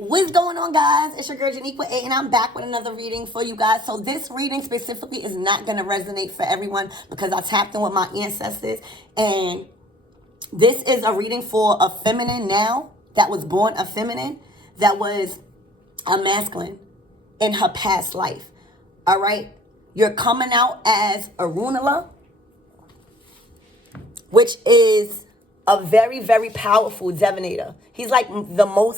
What's going on, guys? It's your girl Janique with A, and I'm back with another reading for you guys. So this reading specifically is not going to resonate for everyone because I tapped in with my ancestors, and this is a reading for a feminine now that was born a feminine that was a masculine in her past life. All right? You're coming out as a runala, which is a very, very powerful divinator. He's like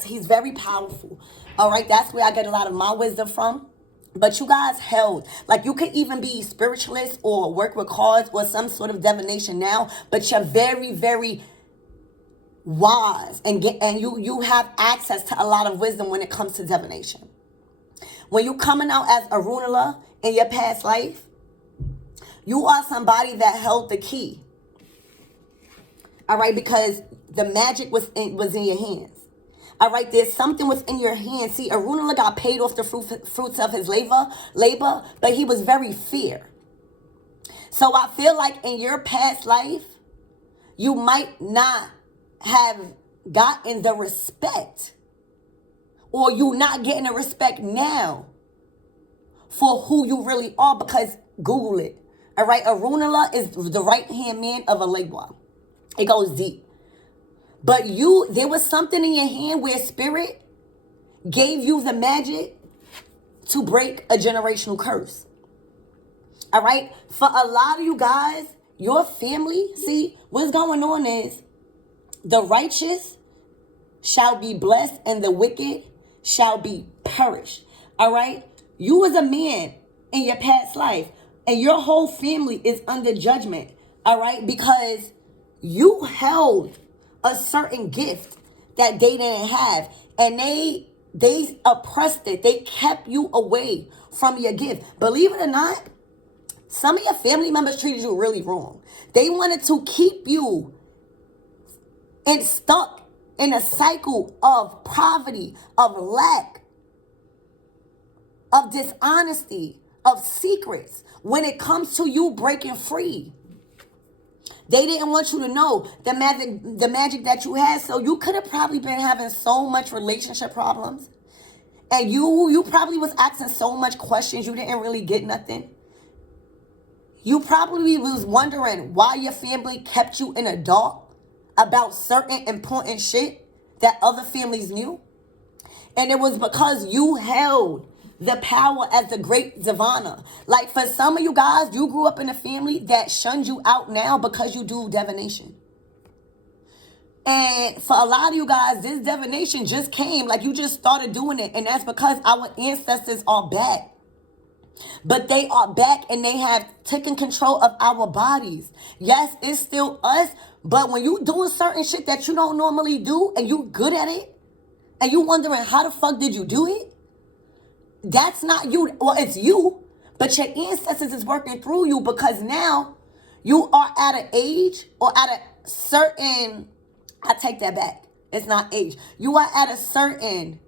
he's very powerful. All right, that's where I get a lot of my wisdom from. But you guys held, like you could even be spiritualist or work with cards or some sort of divination now, but you're very, very wise and you have access to a lot of wisdom when it comes to divination. When you coming out as a runala in your past life, you are somebody that held the key. All right, because the magic was in your hands. All right, there's something within your hands. See, Arunala got paid off the fruits of his labor, but he was very fair. So I feel like in your past life, you might not have gotten the respect, or you not getting the respect now for who you really are, because Google it. All right, Arunala is the right-hand man of a Legua. It goes deep. But there was something in your hand where spirit gave you the magic to break a generational curse. All right? For a lot of you guys, your family, see, what's going on is the righteous shall be blessed and the wicked shall be perished. All right? You was a man in your past life and your whole family is under judgment. All right? Because you held a certain gift that they didn't have, and they oppressed it. They kept you away from your gift. Believe it or not, some of your family members treated you really wrong. They wanted to keep you stuck in a cycle of poverty, of lack, of dishonesty, of secrets when it comes to you breaking free. They didn't want you to know the magic that you had. So you could have probably been having so much relationship problems. And you probably was asking so much questions. You didn't really get nothing. You probably was wondering why your family kept you in the dark about certain important shit that other families knew. And it was because you held the power as the great diviner. Like for some of you guys, you grew up in a family that shunned you out now because you do divination. And for a lot of you guys, this divination just came, like you just started doing it. And that's because our ancestors are back. But they are back and they have taken control of our bodies. Yes, it's still us, but when you doing certain shit that you don't normally do and you good at it, and you wondering how the fuck did you do it? That's not you. Well, it's you, but your ancestors is working through you because now you are at an age or at a certain, I take that back. It's not age. You are at a certain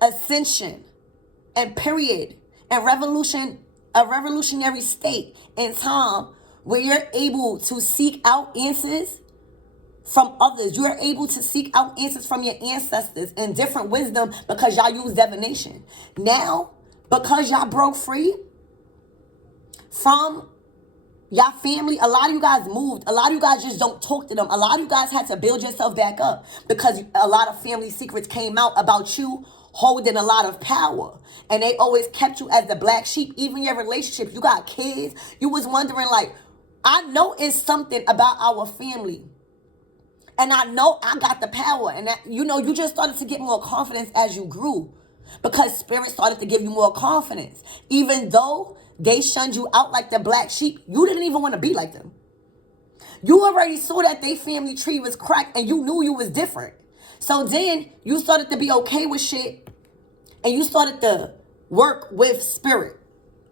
ascension and period and a revolutionary state in time where you're able to seek out answers from others. You are able to seek out answers from your ancestors and different wisdom because y'all use divination. Now, because y'all broke free from y'all family, a lot of you guys moved. A lot of you guys just don't talk to them. A lot of you guys had to build yourself back up because a lot of family secrets came out about you holding a lot of power. And they always kept you as the black sheep. Even your relationships, you got kids. You was wondering like, I know it's something about our family. And I know I got the power. And that, you just started to get more confidence as you grew. Because spirit started to give you more confidence. Even though they shunned you out like the black sheep, you didn't even want to be like them. You already saw that their family tree was cracked and you knew you was different. So then you started to be okay with shit. And you started to work with spirit.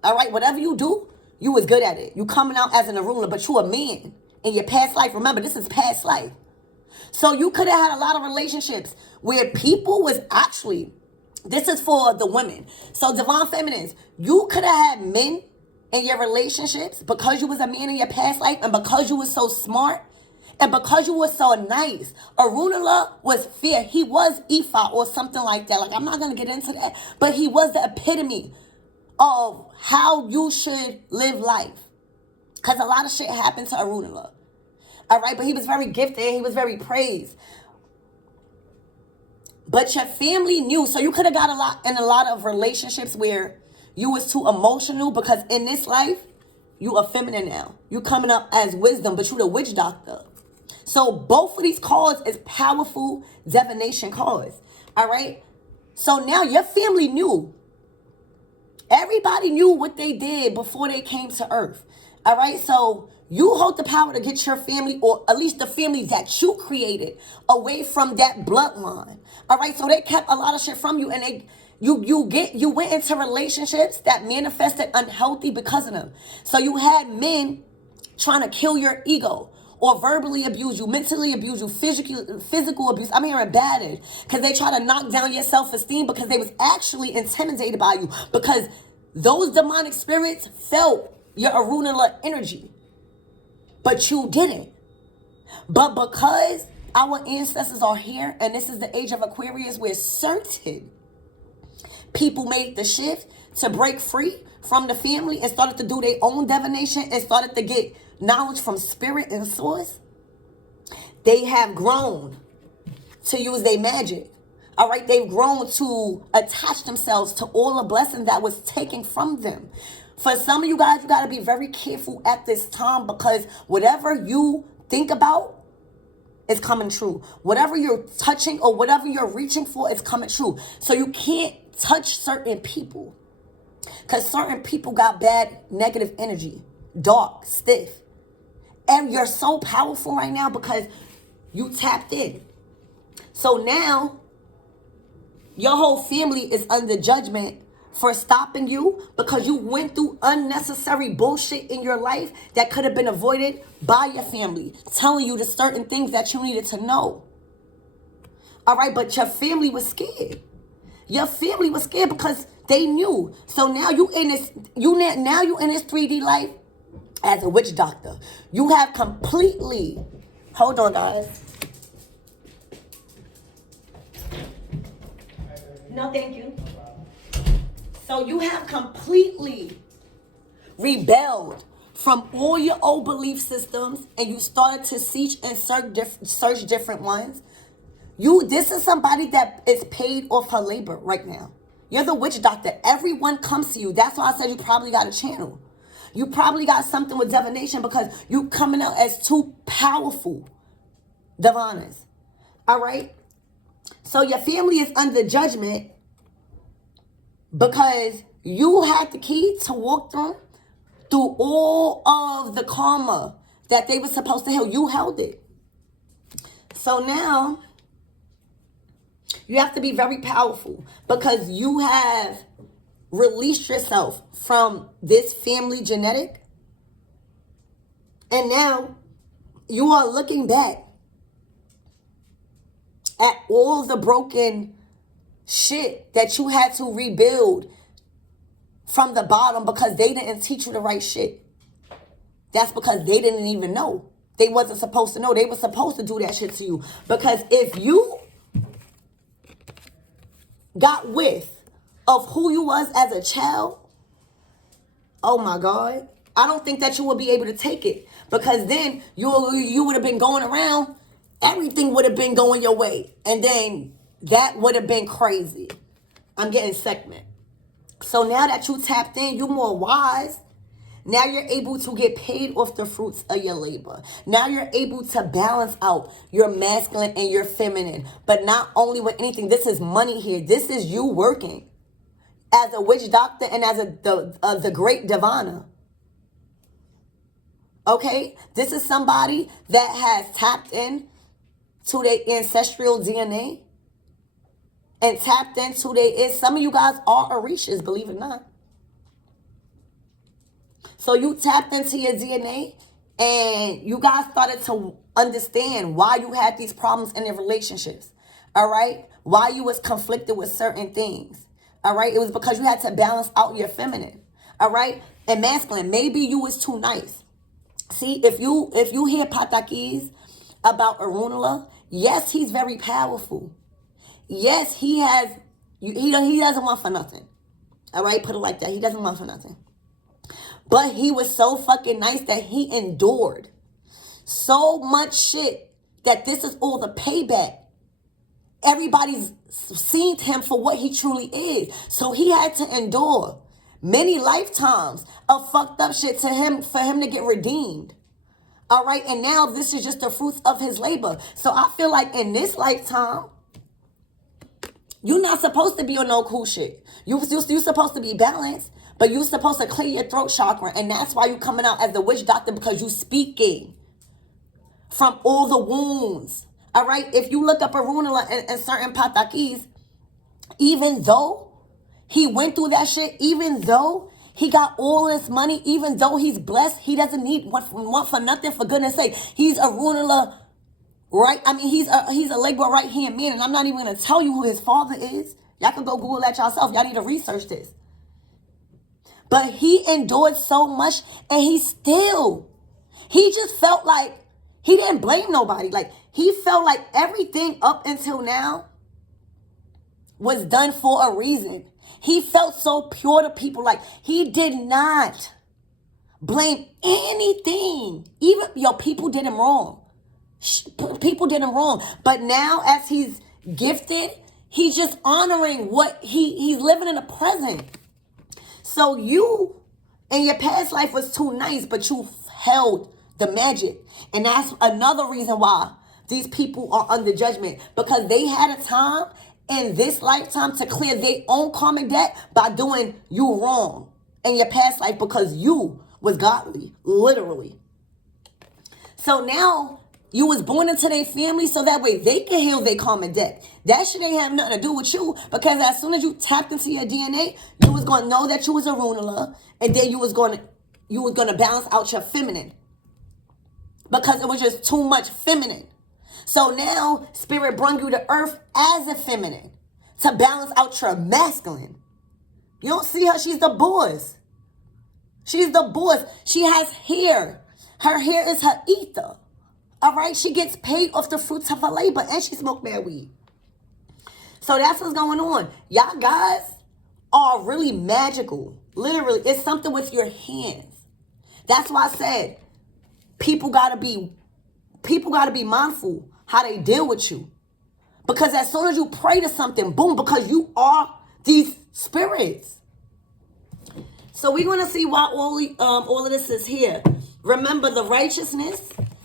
All right? Whatever you do, you was good at it. You coming out as an Aruna, but you a man in your past life. Remember, this is past life. So you could have had a lot of relationships where people was actually, this is for the women. So divine feminines, you could have had men in your relationships because you was a man in your past life and because you was so smart And because you were so nice, Arunala was fear. He was Ifa or something like that. Like, I'm not going to get into that. But he was the epitome of how you should live life. Because a lot of shit happened to Arunala. All right? But he was very gifted and he was very praised. But your family knew. So you could have got a lot of relationships where you was too emotional, because in this life, you are feminine now. You coming up as wisdom, but you the witch doctor. So both of these cards is powerful divination cards. All right? So now your family knew. Everybody knew what they did before they came to Earth. All right? So you hold the power to get your family, or at least the family that you created, away from that bloodline. All right? So they kept a lot of shit from you, and you went into relationships that manifested unhealthy because of them. So you had men trying to kill your ego, or verbally abuse you, mentally abuse you, physical abuse. I'm hearing battered, because they try to knock down your self-esteem, because they was actually intimidated by you, because those demonic spirits felt your Arunala energy, but you didn't. But because our ancestors are here, and this is the age of Aquarius, where certain people made the shift to break free from the family and started to do their own divination and started to get knowledge from spirit and source, they have grown to use their magic. All right, they've grown to attach themselves to all the blessing that was taken from them. For some of you guys, you got to be very careful at this time, because whatever you think about is coming true. Whatever you're touching or whatever you're reaching for is coming true. So you can't touch certain people, because certain people got bad negative energy, dark, stiff. And you're so powerful right now because you tapped in. So now your whole family is under judgment for stopping you, because you went through unnecessary bullshit in your life that could have been avoided by your family, telling you the certain things that you needed to know. All right, but your family was scared. Your family was scared because they knew. So now you in this 3D life as a witch doctor. You have completely, hold on guys. No, thank you. So you have completely rebelled from all your old belief systems, and you started to search and search different ones. This is somebody that is paid off her labor right now. You're the witch doctor. Everyone comes to you. That's why I said you probably got a channel. You probably got something with divination, because you coming out as two powerful diviners. All right? So your family is under judgment because you had the key to walk through all of the karma that they were supposed to heal. You held it. So now you have to be very powerful, because you have released yourself from this family genetic. And now you are looking back at all the broken shit that you had to rebuild from the bottom, because they didn't teach you the right shit. That's because they didn't even know. They wasn't supposed to know. They were supposed to do that shit to you. Because if you got with of who you was as a child, oh my God, I don't think that you would be able to take it. Because then you would have been going around, everything would have been going your way. And then that would have been crazy. I'm getting segment. So now that you tapped in, you're more wise. Now you're able to get paid off the fruits of your labor. Now you're able to balance out your masculine and your feminine. But not only with anything, this is money here. This is you working as a witch doctor and as the great diviner. Okay? This is somebody that has tapped in to their ancestral DNA and tapped into some of you guys are Orishas, believe it or not. So you tapped into your DNA and you guys started to understand why you had these problems in your relationships. All right? Why you was conflicted with certain things. All right? It was because you had to balance out your feminine. All right? And masculine. Maybe you was too nice. See, if you hear patakis, about Arunala, yes, he's very powerful. Yes, he doesn't want for nothing. All right, put it like that. He doesn't want for nothing. But he was so fucking nice that he endured so much shit that this is all the payback. Everybody's seen him for what he truly is. So he had to endure many lifetimes of fucked up shit to him for him to get redeemed. All right, and now this is just the fruits of his labor. So I feel like in this lifetime, you're not supposed to be on no cool shit. You're supposed to be balanced, but you're supposed to clear your throat chakra. And that's why you're coming out as the witch doctor, because you speaking from all the wounds. All right, if you look up Arunala and certain patakis, even though he went through that shit, even though he got all this money, even though he's blessed, he doesn't need want for nothing, for goodness sake. He's Arunala, right? I mean, he's a Legba right-hand man, and I'm not even going to tell you who his father is. Y'all can go Google that yourself. Y'all need to research this. But he endured so much, and he just felt like he didn't blame nobody. Like, he felt like everything up until now was done for a reason. He felt so pure to people. Like, he did not blame anything. Even, people did him wrong. People did him wrong. But now, as he's gifted, he's just honoring what he's living in the present. So you, in your past life, was too nice, but you held the magic. And that's another reason why these people are under judgment, because they had a time in this lifetime to clear their own karmic debt by doing you wrong in your past life, because you was godly, literally. So now you was born into their family so that way they can heal their karmic debt. That shit ain't have nothing to do with you, because as soon as you tapped into your DNA, you was going to know that you was a Runala, and then you was going to balance out your feminine, because it was just too much feminine. So now spirit brought you to earth as a feminine to balance out your masculine. You don't see her. She's the boss. She's the boss. She has hair. Her hair is her ether. All right? She gets paid off the fruits of her labor, and she smoked mad weed. So that's what's going on. Y'all guys are really magical. Literally, it's something with your hands. That's why I said people gotta be mindful how they deal with you. Because as soon as you pray to something, boom, because you are these spirits. So we're going to see why all of this is here. Remember, the righteousness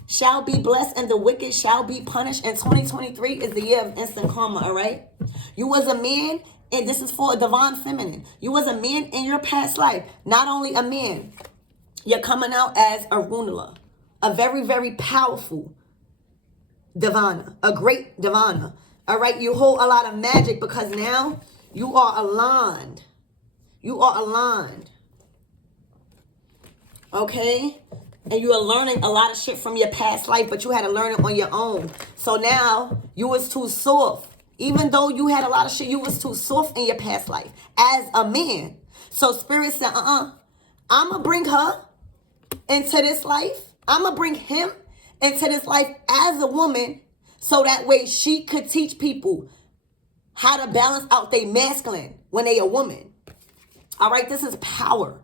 shall be blessed and the wicked shall be punished. And 2023 is the year of instant karma, all right? You was a man, and this is for a divine feminine. You was a man in your past life. Not only a man, you're coming out as a Runala, a very, very powerful divana, a great divana. All right, you hold a lot of magic because now you are aligned. You are aligned. Okay? And you are learning a lot of shit from your past life, but you had to learn it on your own. So now you was too soft. Even though you had a lot of shit, you was too soft in your past life as a man. So Spirit said, I'm going to bring her into this life. I'm going to bring him into this life as a woman, so that way she could teach people how to balance out their masculine when they a woman. All right, this is power.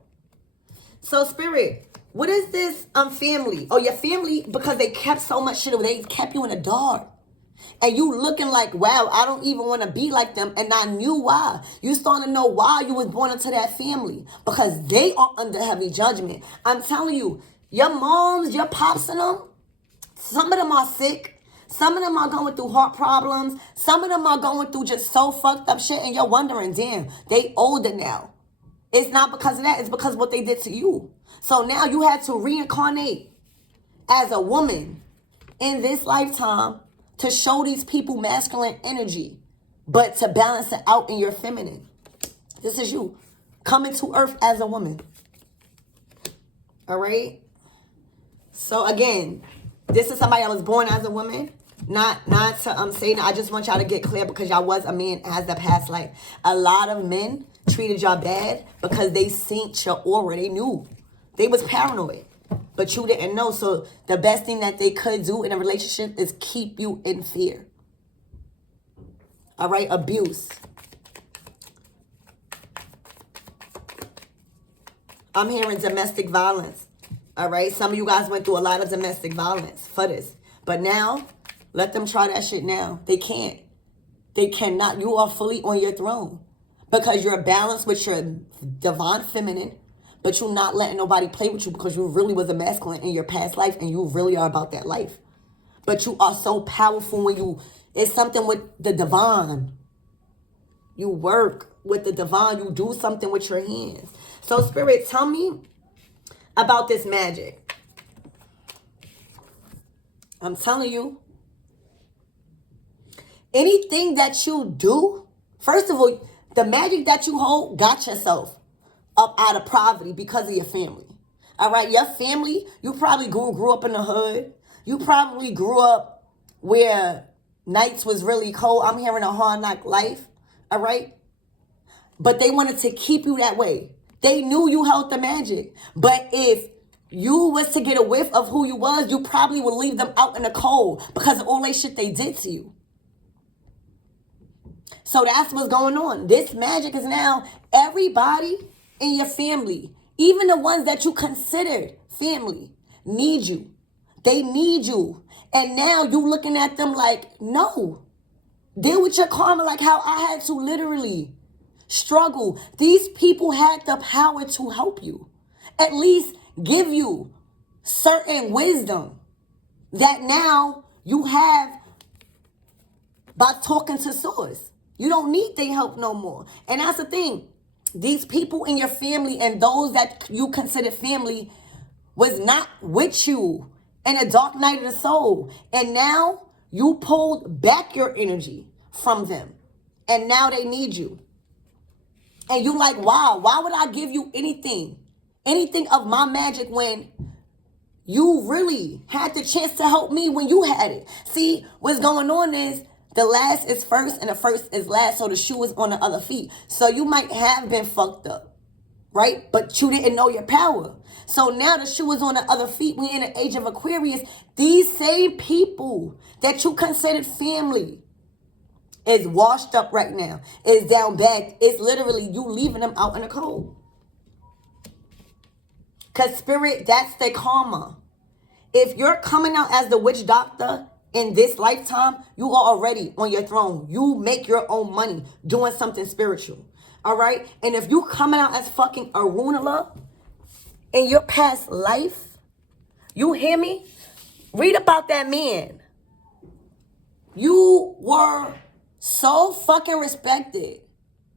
So Spirit, what is this family? Oh, your family, because they kept so much shit, they kept you in the dark. And you looking like, wow, I don't even want to be like them. And I knew why. You starting to know why you was born into that family. Because they are under heavy judgment. I'm telling you, your moms, your pops and them, some of them are sick. Some of them are going through heart problems. Some of them are going through just so fucked up shit. And you're wondering, damn, they older now. It's not because of that. It's because of what they did to you. So now you had to reincarnate as a woman in this lifetime to show these people masculine energy, but to balance it out in your feminine. This is you coming to earth as a woman. All right? So again, this is somebody that was born as a woman. Not to say that. I just want y'all to get clear because y'all was a man as the past life. A lot of men treated y'all bad because they seen your aura. They knew. They was paranoid. But you didn't know. So the best thing that they could do in a relationship is keep you in fear. All right, abuse. I'm hearing domestic violence. All right, some of you guys went through a lot of domestic violence for this. But now, let them try that shit now. They can't. They cannot. You are fully on your throne. Because you're balanced with your divine feminine. But you're not letting nobody play with you because you really was a masculine in your past life. And you really are about that life. But you are so powerful when you... It's something with the divine. You work with the divine. You do something with your hands. So, Spirit, tell me about this magic. I'm telling you. Anything that you do, first of all, the magic that you hold got yourself up out of poverty because of your family. All right, your family, you probably grew up in the hood. You probably grew up where nights was really cold. I'm hearing a hard knock life. All right. But they wanted to keep you that way. They knew you held the magic. But if you was to get a whiff of who you was, you probably would leave them out in the cold because of all that shit they did to you. So that's what's going on. This magic is now everybody in your family, even the ones that you considered family, need you. They need you. And now you looking at them like, no. Deal with your karma like how I had to literally struggle. These people had the power to help you. At least give you certain wisdom that now you have by talking to source. You don't need their help no more. And that's the thing. These people in your family and those that you consider family was not with you in a dark night of the soul. And now you pulled back your energy from them. And now they need you. And you like, wow, why would I give you anything of my magic when you really had the chance to help me when you had it? See, what's going on is the last is first and the first is last. So the shoe is on the other feet. So you might have been fucked up, right? But you didn't know your power. So now the shoe is on the other feet. We're in the age of Aquarius. These same people that you considered family is washed up right now. Is down bad. It's literally you leaving them out in the cold. Because Spirit, that's the karma. If you're coming out as the witch doctor in this lifetime, you are already on your throne. You make your own money doing something spiritual. All right? And if you coming out as fucking Arunala in your past life, you hear me? Read about that man. You were so fucking respected.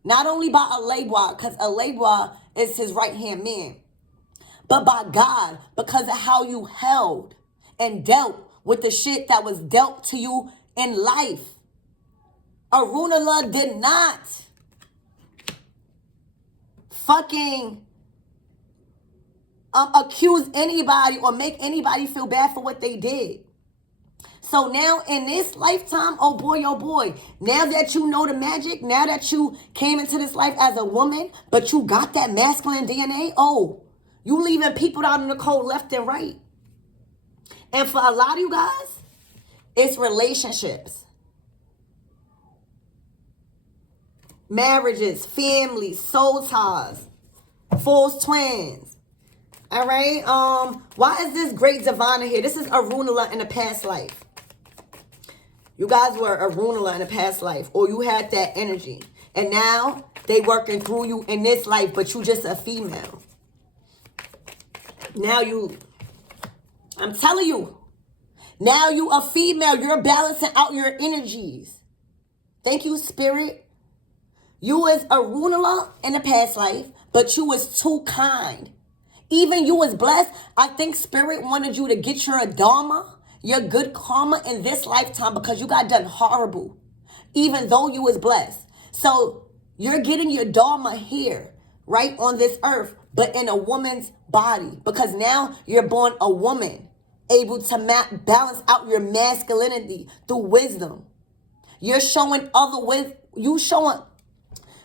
Not only by a Alebwa, because a Alebwa is his right-hand man, but by God because of how you held and dealt with the shit that was dealt to you in life. Arunala did not fucking accuse anybody or make anybody feel bad for what they did. So now in this lifetime, oh boy, now that you know the magic, now that you came into this life as a woman, but you got that masculine DNA, oh, you leaving people out in the cold left and right. And for a lot of you guys, it's relationships, marriages, families, soul ties, false twins. All right. Why is this great diviner here? This is Arunala in the past life. You guys were Arunala in the past life, or you had that energy, and now they working through you in this life, but you just a female. Now I'm telling you, now you a female. You're balancing out your energies. Thank you, Spirit. You was Arunala in the past life, but you was too kind. Even you was blessed. I think Spirit wanted you to get your dharma, your good karma in this lifetime because you got done horrible, even though you was blessed. So you're getting your dharma here, right on this earth, but in a woman's body, because now you're born a woman, able to balance out your masculinity through wisdom. You're showing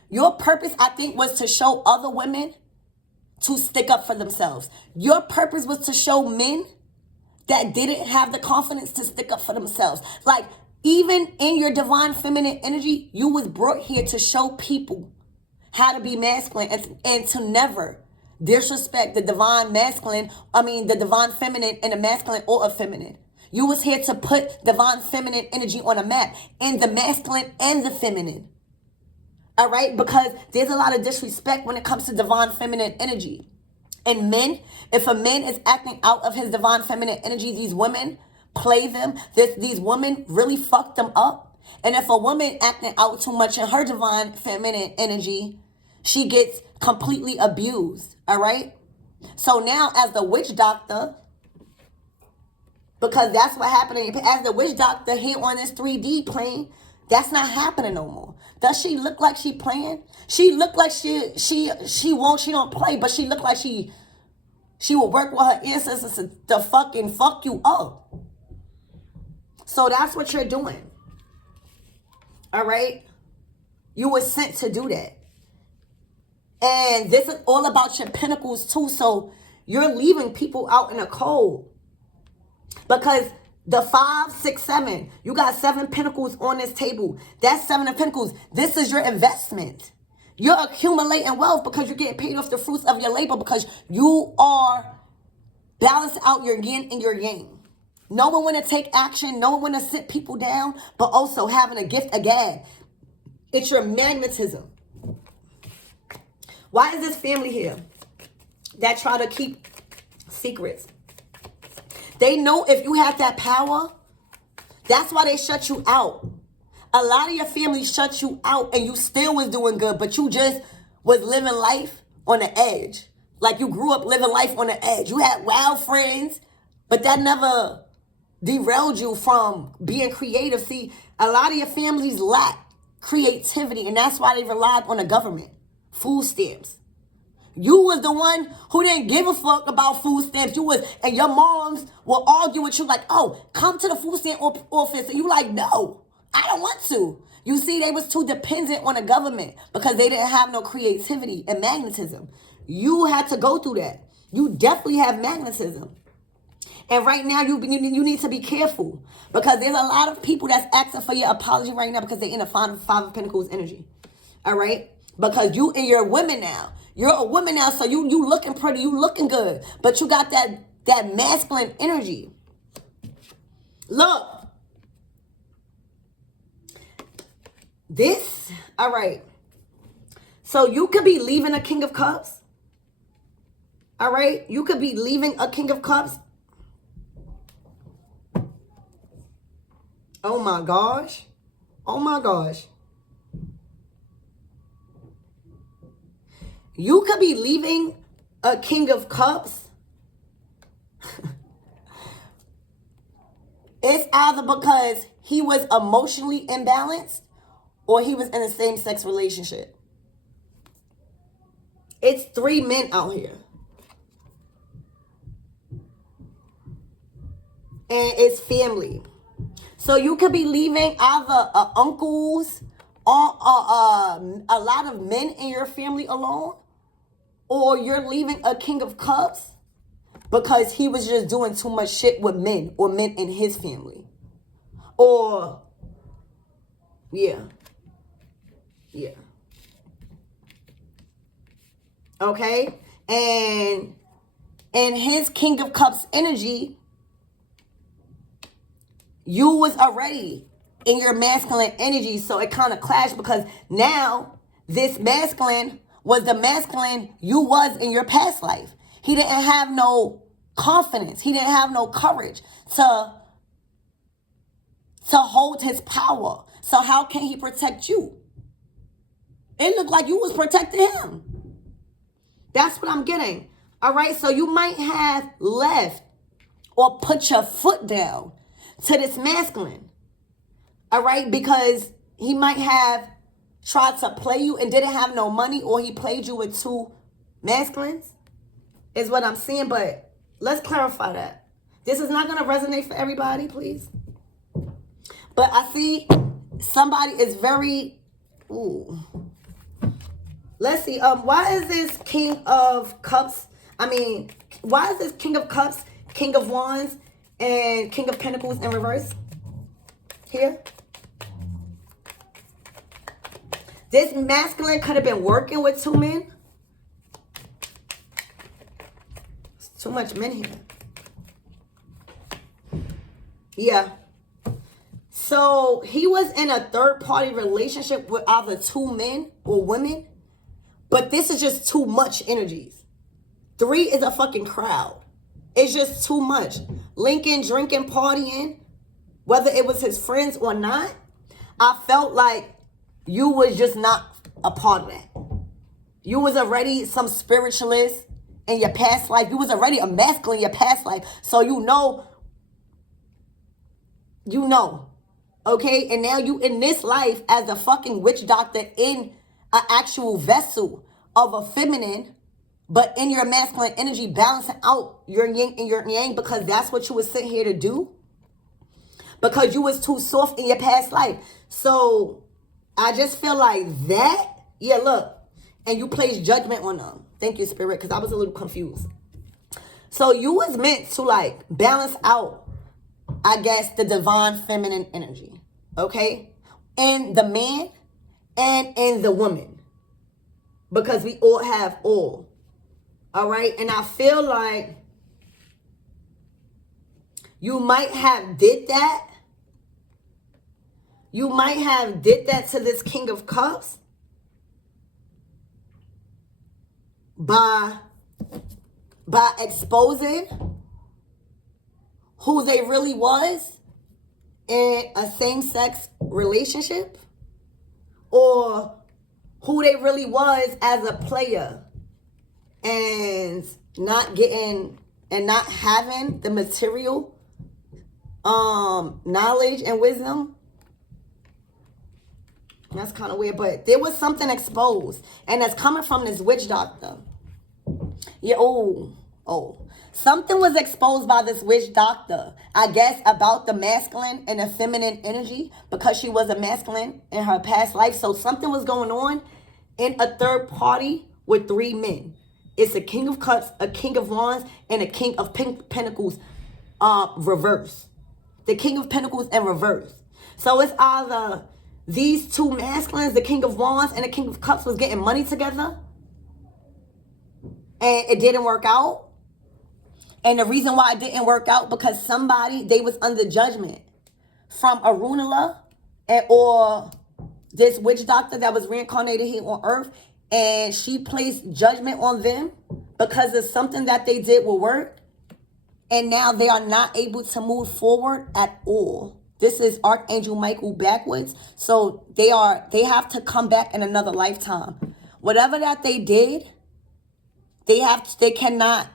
your purpose, I think, was to show other women to stick up for themselves. Your purpose was to show men that didn't have the confidence to stick up for themselves. Like, even in your divine feminine energy, you was brought here to show people how to be masculine and to never disrespect the divine masculine, the divine feminine and the masculine or a feminine. You was here to put divine feminine energy on a map, and the masculine and the feminine. All right? Because there's a lot of disrespect when it comes to divine feminine energy. And men, if a man is acting out of his divine feminine energy, these women play them. These women really fuck them up. And if a woman acting out too much in her divine feminine energy, she gets completely abused. All right? So now, as the witch doctor, because that's what happened. As the witch doctor here on this 3D plane, that's not happening no more. Does she look like she playing? She look like she don't play, but she look like she will work with her ancestors to fucking fuck you up. So that's what you're doing. All right? You were sent to do that. And this is all about your pentacles too. So you're leaving people out in the cold. Because the 5, 6, 7, you got 7 pentacles on this table. That's 7 of pentacles. This is your investment. You're accumulating wealth because you're getting paid off the fruits of your labor, because you are balancing out your yin and your yang. Knowing when to take action, knowing when to sit people down, but also having a gift of gab. It's your magnetism. Why is this family here that try to keep secrets? They know if you have that power, that's why they shut you out. A lot of your family shut you out and you still was doing good, but you just was living life on the edge. Like, you grew up living life on the edge. You had wild friends, but that never derailed you from being creative. See, a lot of your families lack creativity, and that's why they relied on the government. Food stamps. You was the one who didn't give a fuck about food stamps. And your moms will argue with you like, oh, come to the food stamp office. And you like, no, I don't want to. You see, they was too dependent on the government because they didn't have no creativity and magnetism. You had to go through that. You definitely have magnetism. And right now, you need to be careful, because there's a lot of people that's asking for your apology right now because they're in the 5 of Pentacles energy. All right? Because you're women now. You're a woman now, so you looking pretty, you looking good. But you got that masculine energy. Look. This, all right. So you could be leaving a King of Cups. All right? You could be leaving a King of Cups. Oh my gosh. Oh my gosh. You could be leaving a King of Cups. It's either because he was emotionally imbalanced or he was in a same-sex relationship. It's 3 men out here. And it's family. So you could be leaving either uncles or a lot of men in your family alone, or you're leaving a King of Cups because he was just doing too much shit with men or men in his family. Or, yeah. Okay? And his King of Cups energy, you was already in your masculine energy, so it kind of clashed, because now this masculine was the masculine you was in your past life. He didn't have no confidence. He didn't have no courage to hold his power. So how can he protect you? It looked like you was protecting him. That's what I'm getting. All right, so you might have left or put your foot down to this masculine. All right, because he might have tried to play you and didn't have no money, or he played you with 2 masculines, is what I'm saying. But let's clarify that. This is not going to resonate for everybody, please. But I see somebody is very, Let's see. Why is this King of Cups? Why is this King of Cups, King of Wands, and King of Pentacles in reverse? Here. This masculine could have been working with two men. It's too much men here. Yeah. So he was in a third-party relationship with either two men or women. But this is just too much energies. 3 is a fucking crowd. It's just too much. Linking, drinking, partying, whether it was his friends or not, I felt like you was just not a part of that. You was already some spiritualist in your past life. You was already a masculine in your past life. So you know. Okay? And now you in this life as a fucking witch doctor in an actual vessel of a feminine, but in your masculine energy, balancing out your yin and your yang, because that's what you was sent here to do. Because you was too soft in your past life. So I just feel like that. Yeah, look. And you place judgment on them. Thank you, Spirit, because I was a little confused. So you was meant to like balance out, I guess, the divine feminine energy. Okay? And the man and in the woman. Because we all have all. All right? And I feel like you might have did that. You might have did that to this King of Cups by exposing who they really was in a same-sex relationship, or who they really was as a player, and not getting and not having the material knowledge and wisdom. That's kind of weird, but there was something exposed, and that's coming from this witch doctor. Yeah, something was exposed by this witch doctor, I guess, about the masculine and the feminine energy, because she was a masculine in her past life. So something was going on in a third party with 3 men. It's a King of Cups, a King of Wands, and a King of Pentacles reverse. The King of Pentacles in reverse. So it's either these 2 masculines, the King of Wands and the King of Cups, was getting money together, and it didn't work out. And the reason why it didn't work out, because they was under judgment from Arunala or this witch doctor that was reincarnated here on earth, and she placed judgment on them because of something that they did will work, and now they are not able to move forward at all. This is Archangel Michael backwards. So they have to come back in another lifetime. Whatever that they did, they cannot.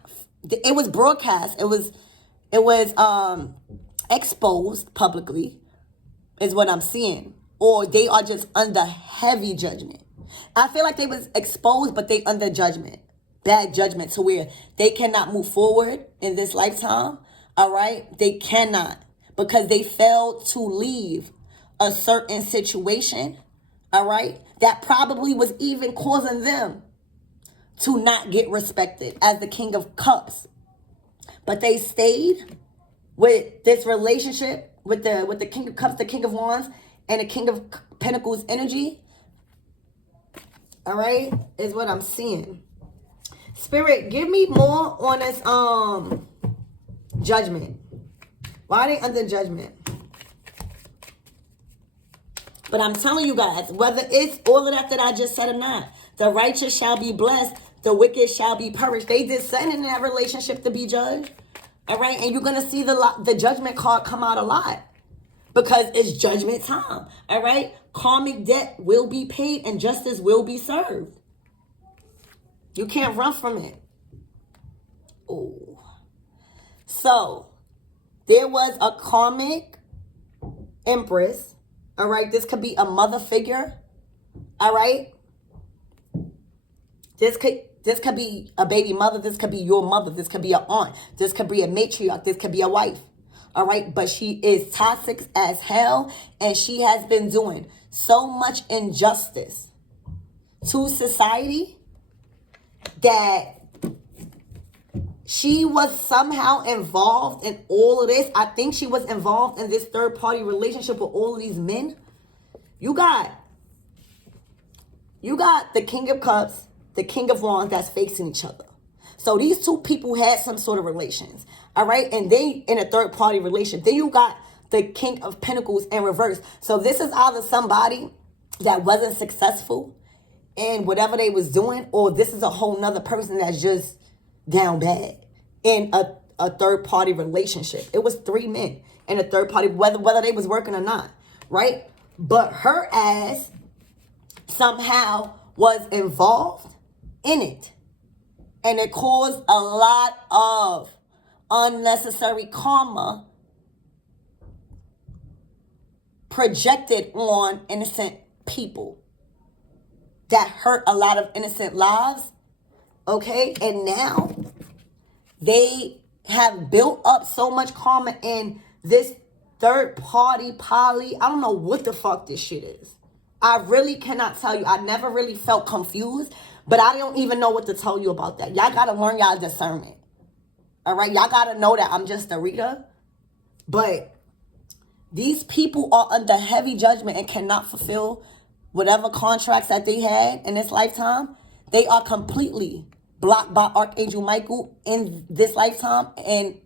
It was broadcast. It was exposed publicly, is what I'm seeing. Or they are just under heavy judgment. I feel like they was exposed, but they under judgment. Bad judgment, to where they cannot move forward in this lifetime. All right? They cannot. Because they failed to leave a certain situation. All right? That probably was even causing them to not get respected as the King of Cups. But they stayed with this relationship with the King of Cups, the King of Wands, and the King of Pentacles energy. All right, is what I'm seeing. Spirit, give me more on this judgment. Why are they under judgment? But I'm telling you guys, whether it's all of that I just said or not, the righteous shall be blessed, the wicked shall be perished. They did send in that relationship to be judged. All right, and you're going to see the judgment card come out a lot, because it's judgment time. All right, karmic debt will be paid and justice will be served. You can't run from it. Oh, so there was a karmic empress. All right, this could be a mother figure. All right, this could be a baby mother. This could be your mother. This could be an aunt. This could be a matriarch. This could be a wife. All right, but she is toxic as hell, and she has been doing so much injustice to society that she was somehow involved in all of this. I think she was involved in this third party relationship with all of these men. You got the King of Cups, the King of Wands that's facing each other. So these two people had some sort of relations. All right. And they in a third party relationship. Then you got the King of Pentacles in reverse. So this is either somebody that wasn't successful in whatever they was doing, or this is a whole nother person that's just down bad in a third party relationship. It was 3 men in a third party, whether they was working or not, right? But her ass somehow was involved in it. And it caused a lot of unnecessary karma projected on innocent people that hurt a lot of innocent lives. Okay, and now they have built up so much karma in this third party poly. I don't know what the fuck this shit is. I really cannot tell you. I never really felt confused, but I don't even know what to tell you about that. Y'all got to learn y'all discernment. All right, y'all got to know that I'm just a reader, but these people are under heavy judgment and cannot fulfill whatever contracts that they had in this lifetime. They are completely blocked by Archangel Michael in this lifetime, and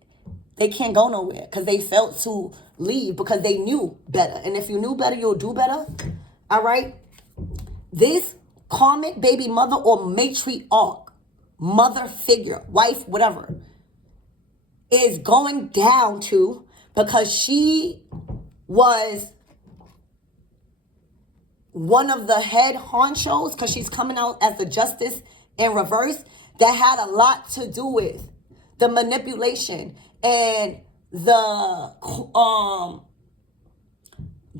they can't go nowhere because they felt to leave because they knew better. And if you knew better, you'll do better. All right. This karmic baby mother or matriarch, mother figure, wife, whatever, is going down to because she was one of the head honchos, because she's coming out as the justice in reverse, that had a lot to do with the manipulation and the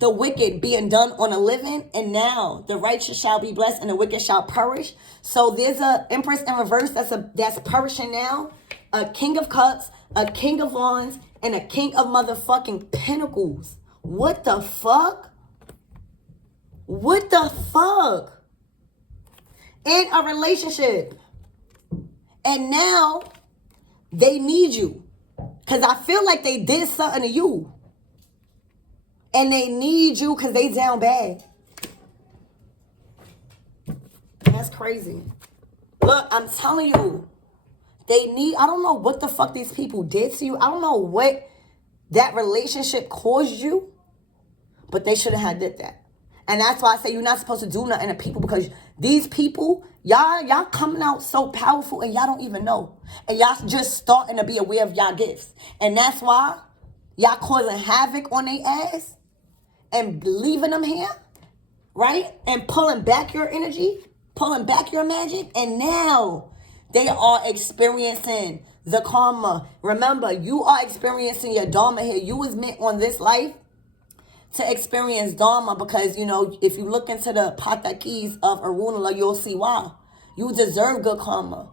wicked being done on a living, and now the righteous shall be blessed and the wicked shall perish. So there's a Empress in reverse that's perishing now, a King of Cups, a King of Wands, and a King of motherfucking Pentacles. What the fuck? What the fuck? In a relationship. And now they need you. Because I feel like they did something to you. And they need you because they down bad. That's crazy. Look, I'm telling you. I don't know what the fuck these people did to you. I don't know what that relationship caused you. But they shouldn't have did that. And that's why I say you're not supposed to do nothing to people, because these people, y'all coming out so powerful and y'all don't even know. And y'all just starting to be aware of y'all gifts. And that's why y'all causing havoc on their ass and leaving them here, right? And pulling back your energy, pulling back your magic. And now they are experiencing the karma. Remember, you are experiencing your dharma here. You was meant on this life to experience dharma, because, you know, if you look into the patakis of Arunala, you'll see why. You deserve good karma.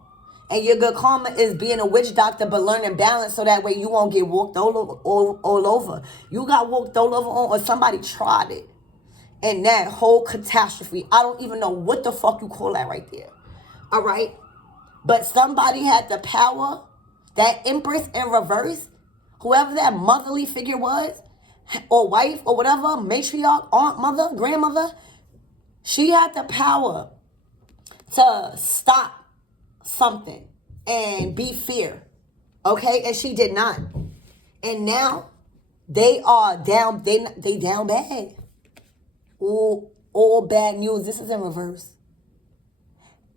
And your good karma is being a witch doctor, but learning balance so that way you won't get walked all over. You got walked all over on, or somebody tried it. And that whole catastrophe, I don't even know what the fuck you call that right there. All right? But somebody had the power, that Empress in reverse, whoever that motherly figure was, or wife, or whatever, matriarch, aunt, mother, grandmother, she had the power to stop something and be fair. Okay? And she did not. And now they are down, they down bad. All bad news. This is in reverse.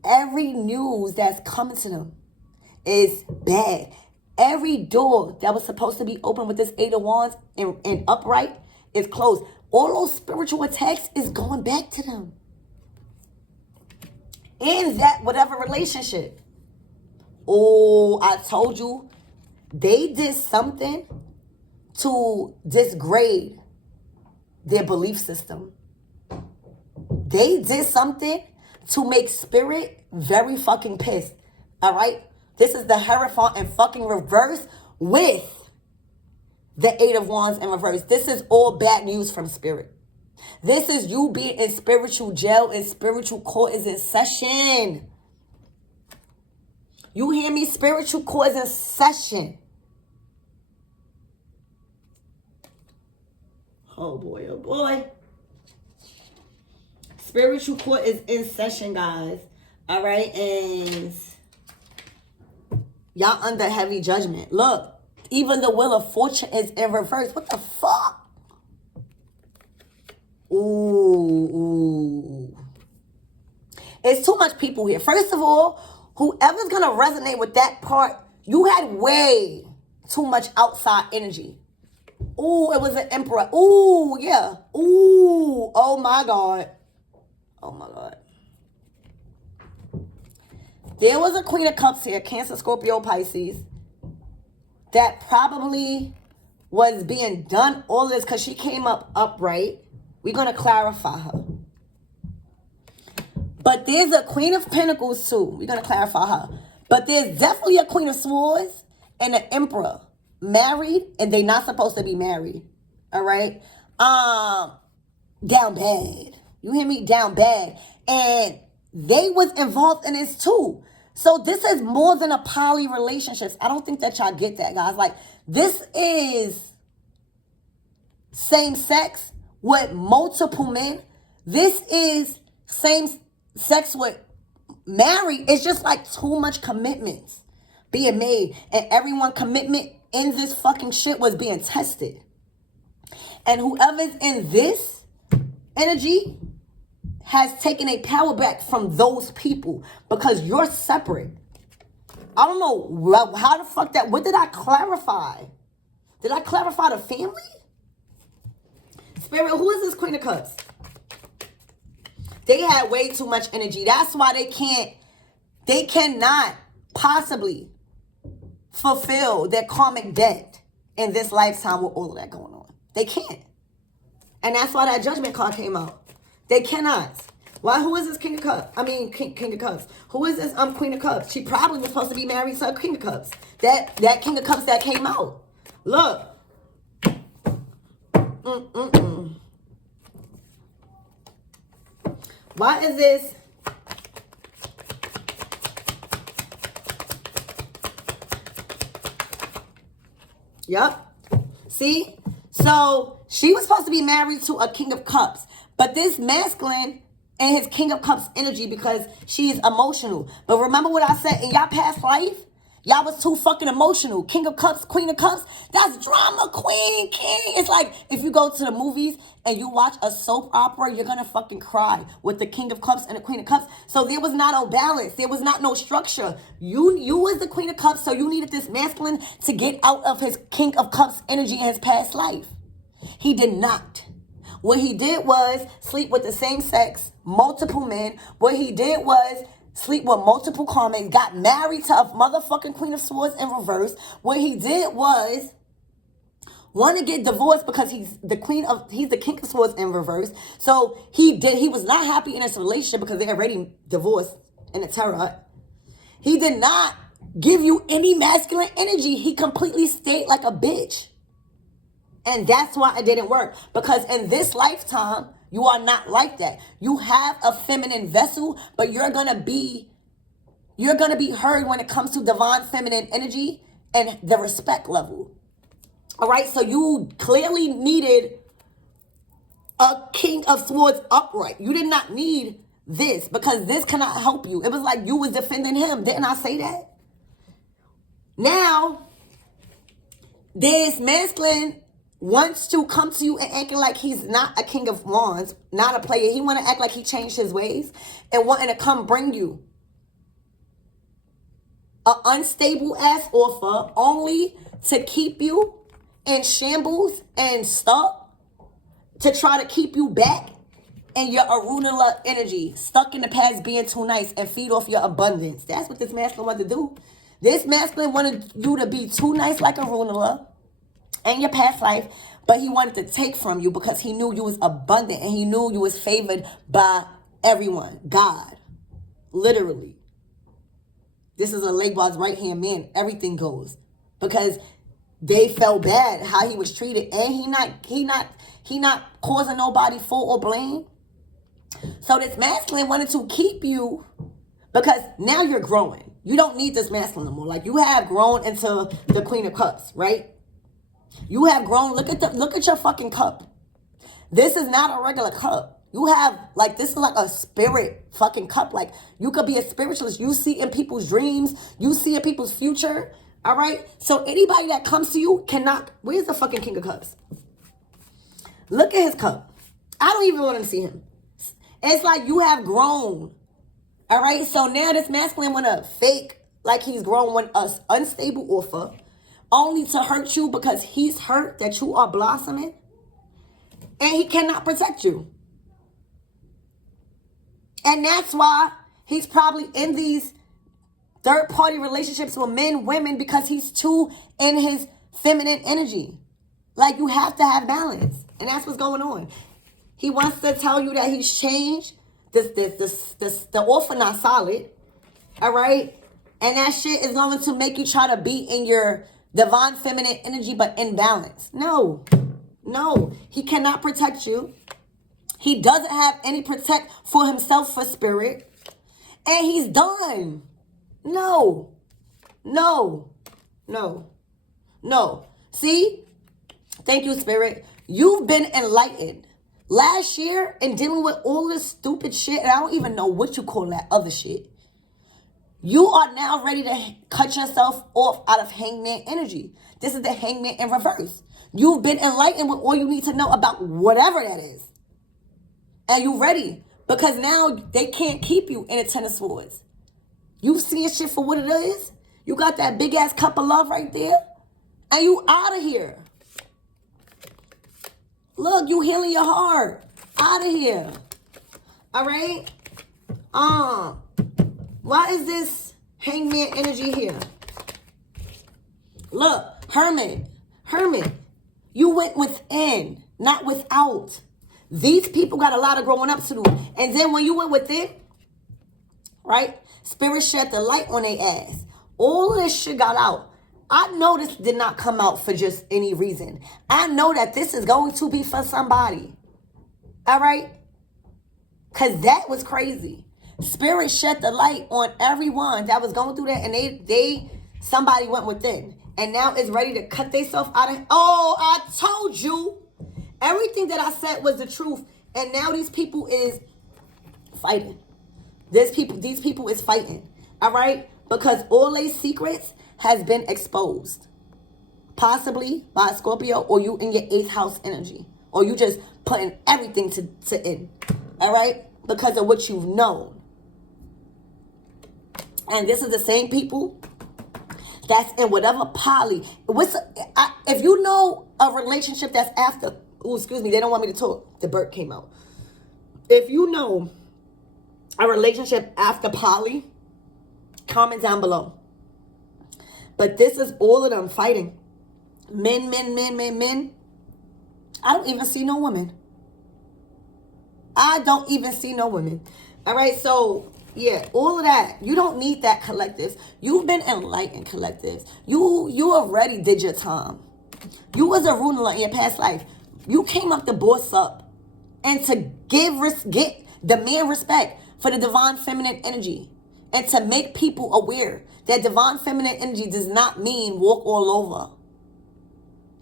Every news that's coming to them is bad. Every door that was supposed to be open with this Eight of Wands and upright is closed. All those spiritual attacks is going back to them. In that whatever relationship. Oh, I told you, they did something to disgrade their belief system. They did something to make spirit very fucking pissed. All right? This is the Hierophant in fucking reverse with the Eight of Wands in reverse. This is all bad news from spirit. This is you being in spiritual jail and spiritual court is in session. You hear me? Spiritual court is in session. Oh boy, oh boy. Spiritual court is in session, guys. All right, and y'all under heavy judgment. Look, even the wheel of fortune is in reverse. What the fuck? Ooh. It's too much people here. First of all, whoever's going to resonate with that part, you had way too much outside energy. Ooh, it was an emperor. Ooh, yeah. Ooh, oh my God. Oh my God. There was a Queen of Cups here, Cancer, Scorpio, Pisces, that probably was being done all this because she came up upright. We're going to clarify her. But there's a Queen of Pentacles too. We're going to clarify her. But there's definitely a Queen of Swords and an Emperor. Married, and they not supposed to be married. All right? Down bad. You hear me? Down bad. And they was involved in this too. So this is more than a poly relationships. I don't think that y'all get that, guys. Like, this is same sex with multiple men. This is same sex with married. It's just like too much commitments being made. And everyone commitment in this fucking shit was being tested. And whoever's in this energy has taken a power back from those people because you're separate. I don't know how the fuck that, what did I clarify? Did I clarify the family? Spirit, who is this Queen of Cups? They had way too much energy. That's why they cannot possibly fulfill their karmic debt in this lifetime with all of that going on. They can't. And that's why that Judgment card came out. They cannot. Why? Who is this King of Cups? I mean, King of Cups. Who is this Queen of Cups? She probably was supposed to be married to a King of Cups. That King of Cups that came out. Look. Why is this? Yep. See? So she was supposed to be married to a King of Cups. But this masculine and his King of Cups energy because she's emotional. But remember what I said in y'all past life? Y'all was too fucking emotional. King of Cups, Queen of Cups, that's drama, queen, king. It's like if you go to the movies and you watch a soap opera, you're going to fucking cry with the King of Cups and the Queen of Cups. So there was not no balance. There was not no structure. You was the Queen of Cups, so you needed this masculine to get out of his King of Cups energy in his past life. He did not. What he did was sleep with the same sex, multiple men. What he did was sleep with multiple karmics, got married to a motherfucking Queen of Swords in reverse. What he did was want to get divorced because he's the King of Swords in reverse. So he was not happy in his relationship because they already divorced in the tarot. He did not give you any masculine energy. He completely stayed like a bitch. And that's why it didn't work. Because in this lifetime, you are not like that. You have a feminine vessel, but you're gonna be heard when it comes to divine feminine energy and the respect level. All right, so you clearly needed a King of Swords upright. You did not need this because this cannot help you. It was like you was defending him. Didn't I say that? Now, this masculine wants to come to you and acting like he's not a King of Wands, not a player. He want to act like he changed his ways and wanting to come bring you an unstable ass offer only to keep you in shambles and stuck, to try to keep you back in your arugula energy, stuck in the past being too nice and feed off your abundance. That's what this masculine wanted to do. This masculine wanted you to be too nice like arugula in your past life, but he wanted to take from you because he knew you was abundant and he knew you was favored by everyone. God. Literally. This is a Legwa's right-hand man. Everything goes. Because they felt bad how he was treated, and he not causing nobody fault or blame. So this masculine wanted to keep you because now you're growing. You don't need this masculine anymore. Like, you have grown into the Queen of Cups, right? You have grown. Look at your fucking cup. This is not a regular cup. You have, like, this is like a spirit fucking cup. Like, you could be a spiritualist. You see in people's dreams. You see in people's future. All right? So anybody that comes to you cannot. Where's the fucking King of Cups? Look at his cup. I don't even want to see him. It's like you have grown. All right? So now this masculine want to fake like he's grown when us unstable offer only to hurt you because he's hurt that you are blossoming. And he cannot protect you. And that's why he's probably in these third-party relationships with men, women, because he's too in his feminine energy. Like, you have to have balance. And that's what's going on. He wants to tell you that he's changed. The offer not solid. All right? And that shit is going to make you try to be in your divine feminine energy, but in balance. No. He cannot protect you. He doesn't have any protect for himself for spirit. And he's done. No. See? Thank you, Spirit. You've been enlightened. Last year, in dealing with all this stupid shit, and I don't even know what you call that other shit, you are now ready to cut yourself off out of hangman energy. This is the hangman in reverse. You've been enlightened with all you need to know about whatever that is. And you ready. Because now they can't keep you in a Ten of Swords. You seeing shit for what it is. You got that big ass cup of love right there. And you out of here. Look, you healing your heart. Out of here. All right? Why is this hangman energy here? Look, Hermit. You went within, not without. These people got a lot of growing up to do. And then when you went within, right? Spirit shed the light on their ass. All of this shit got out. I know this did not come out for just any reason. I know that this is going to be for somebody. All right? Because that was crazy. Spirit shed the light on everyone that was going through that. And somebody went within. And now it's ready to cut themselves out of. Oh, I told you. Everything that I said was the truth. And now these people is fighting. These people is fighting. All right? Because all these secrets has been exposed. Possibly by a Scorpio, or you in your 8th house energy. Or you just putting everything to end. All right? Because of what you've known. And this is the same people that's in whatever poly. If you know a relationship that's after. Oh, excuse me. They don't want me to talk. The bird came out. If you know a relationship after poly, comment down below. But this is all of them fighting. Men. I don't even see no women. All right, so yeah, all of that. You don't need that collectives. You've been enlightened collectives. You already did your time. You was a ruler in your past life. You came up to boss up and to demand respect for the divine feminine energy and to make people aware that divine feminine energy does not mean walk all over.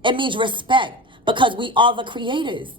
It means respect because we are the creators.